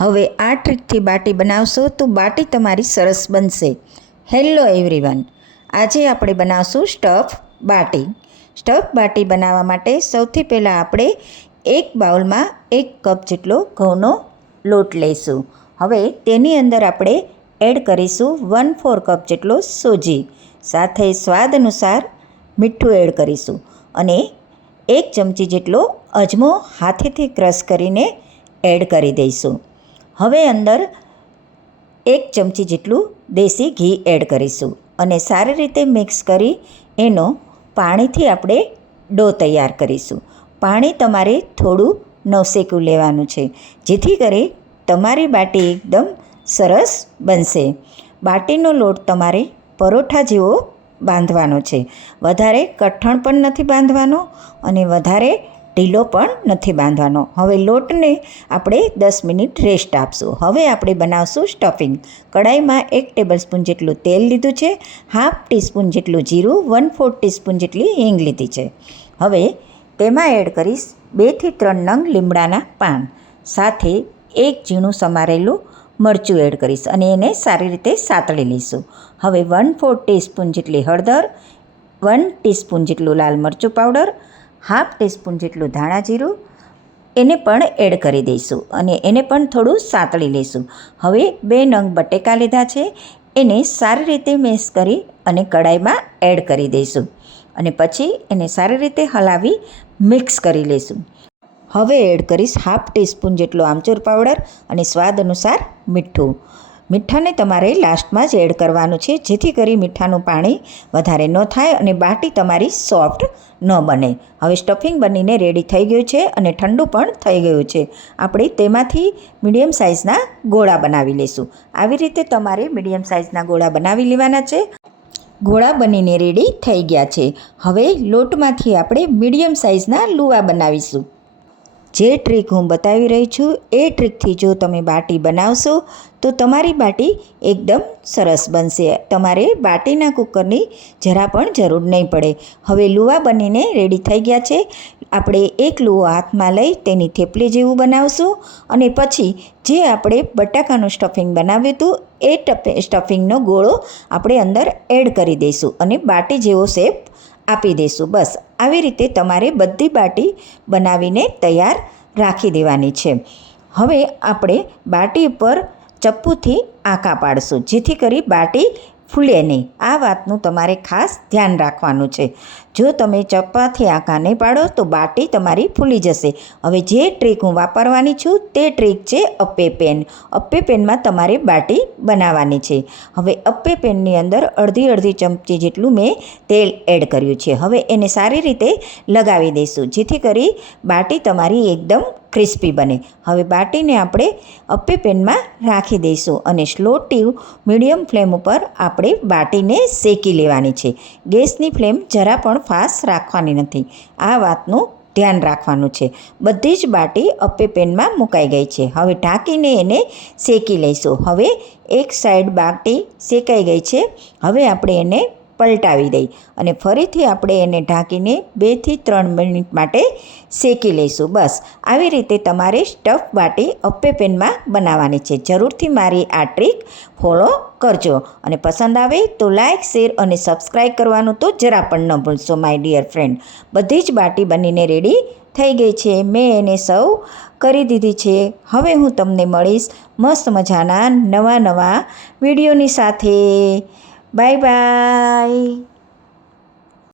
હવે આ ટ્રીકથી બાટી બનાવશો તો બાટી તમારી સરસ બનશે. હેલો એવરીવન, આજે આપણે બનાવશું સ્ટફ બાટી. સ્ટફ બાટી બનાવવા માટે સૌથી પહેલાં આપણે એક બાઉલમાં 1 કપ જેટલો ઘઉંનો લોટ લઈશું. હવે તેની અંદર આપણે એડ કરીશું 1/4 કપ જેટલો સોજી, સાથે સ્વાદ અનુસાર મીઠું એડ કરીશું અને 1 ચમચી જેટલો અજમો હાથેથી ક્રશ કરીને એડ કરી દઈશું. હવે અંદર 1 ચમચી જેટલું દેશી ઘી એડ કરીશું અને સારી રીતે મિક્સ કરી એનો પાણીથી આપણે ડો તૈયાર કરીશું. પાણી તમારે થોડું નવસેકું લેવાનું છે, જેથી કરી તમારી બાટી એકદમ સરસ બનશે. બાટીનો લોટ તમારે પરોઠા જેવો બાંધવાનો છે. વધારે કઠણ પણ નથી બાંધવાનો અને વધારે ઢીલો પણ નથી બાંધવાનો. હવે લોટને આપણે 10 મિનિટ રેસ્ટ આપશું. હવે આપણે બનાવશું સ્ટફિંગ. કડાઈમાં 1 ટેબલસ્પૂન જેટલું તેલ લીધું છે, 1/2 ટીસ્પૂન જેટલું જીરું, 1/4 ટીસ્પૂન જેટલી હિંગ લીધી છે. હવે તેમાં એડ કરીશ 2 થી 3 નંગ લીમડાના પાન, સાથે 1 ઝીણું સમારેલું મરચું એડ કરીશ અને એને સારી રીતે સાતળી લઈશું. હવે 1/4 ટીસ્પૂન જેટલી હળદર, 1 ટીસ્પૂન જેટલું લાલ મરચું પાવડર, 1/2 ટીસ્પૂન જેટલું ધાણા જીરું એને પણ એડ કરી દઈશું અને એને પણ થોડું સાતળી લઈશું. હવે 2 નંગ બટેકા લીધા છે, એને સારી રીતે મેશ કરી અને કડાઈમાં એડ કરી દઈશું અને પછી એને સારી રીતે હલાવી મિક્સ કરી લઈશું. હવે એડ કરીશ 1/2 ટીસ્પૂન જેટલો આમચૂર પાવડર અને સ્વાદ અનુસાર મીઠું. મીઠાને તમારે લાસ્ટમાં જ એડ કરવાનું છે, જેથી કરી મીઠાનું પાણી વધારે ન થાય અને બાટી તમારી સોફ્ટ ન બને. હવે સ્ટફિંગ બનીને રેડી થઈ ગયું છે અને ઠંડુ પણ થઈ ગયું છે. આપણે તેમાંથી મીડિયમ સાઇઝના ગોળા બનાવી લઈશું. આવી રીતે તમારે મીડિયમ સાઇઝના ગોળા બનાવી લેવાના છે. ગોળા બનીને રેડી થઈ ગયા છે. હવે લોટમાંથી આપણે મીડિયમ સાઇઝના લુવા બનાવીશું. જે ટ્રીક હું બતાવી રહી છું એ ટ્રીકથી જો તમે બાટી બનાવશો તો તમારી બાટી એકદમ સરસ બનશે. તમારે બાટીના કુકરની જરા પણ જરૂર નહીં પડે. હવે લુવા બનીને રેડી થઈ ગયા છે. આપણે એક લુવો હાથમાં લઈ તેની થેપલી જેવું બનાવશું અને પછી જે આપણે બટાકાનું સ્ટફિંગ બનાવ્યું હતું એ સ્ટફિંગનો ગોળો આપણે અંદર એડ કરી દઈશું અને બાટી જેવો શેપ આપી દઈશું. બસ આવી રીતે તમારે બધી બાટી બનાવીને તૈયાર રાખી દેવાની છે. હવે આપણે બાટી ઉપર ચપ્પુથી આંકા પાડશું, જેથી કરી બાટી ફૂલે નહીં. આ વાતનું તમારે ખાસ ધ્યાન રાખવાનું છે. જો તમે ચપ્પાથી આંકા નહીં પાડો તો બાટી તમારી ફૂલી જશે. હવે જે ટ્રીક હું વાપરવાની છું તે ટ્રીક છે અપ્પે પેન. અપ્પે પેનમાં તમારે બાટી બનાવવાની છે. હવે અપ્પે પેનની અંદર અડધી ચમચી જેટલું મેં તેલ એડ કર્યું છે. હવે એને સારી રીતે લગાવી દઈશું, જેથી કરી બાટી તમારી એકદમ ક્રિસ્પી બને. હવે બાટીને આપણે અપ્પે પેનમાં રાખી દઈશું અને સ્લો ટુ મીડિયમ ફ્લેમ ઉપર આપણે બાટીને શેકી લેવાની છે. ગેસની ફ્લેમ જરા પણ ફાસ્ટ રાખવાની નથી. આ વાતનું ધ્યાન રાખવાનું છે. બધી જ બાટી અપ્પે પેનમાં મુકાઈ ગઈ છે. હવે ઢાંકીને એને શેકી લઈશું. હવે એક સાઈડ બાટી શેકાઈ ગઈ છે. હવે આપણે એને પલટાવી દઈ અને ફરીથી આપણે એને ઢાંકીને 2 થી 3 મિનિટ માટે શેકી લઈશું. બસ આવી રીતે તમારે સ્ટફ બાટી અપ્પે પેનમાં બનાવવાની છે. જરૂરથી મારી આ ટ્રીક ફોલો કરજો અને પસંદ આવે તો લાઇક, શેર અને સબસ્ક્રાઈબ કરવાનું તો જરા પણ ન ભૂલશો માય ડિયર ફ્રેન્ડ. બધી જ બાટી બનીને રેડી થઈ ગઈ છે. મેં એને સર્વ કરી દીધી છે. હવે હું તમને મળીશ મસ્ત મજાના નવા વિડીયોની સાથે. Bye bye.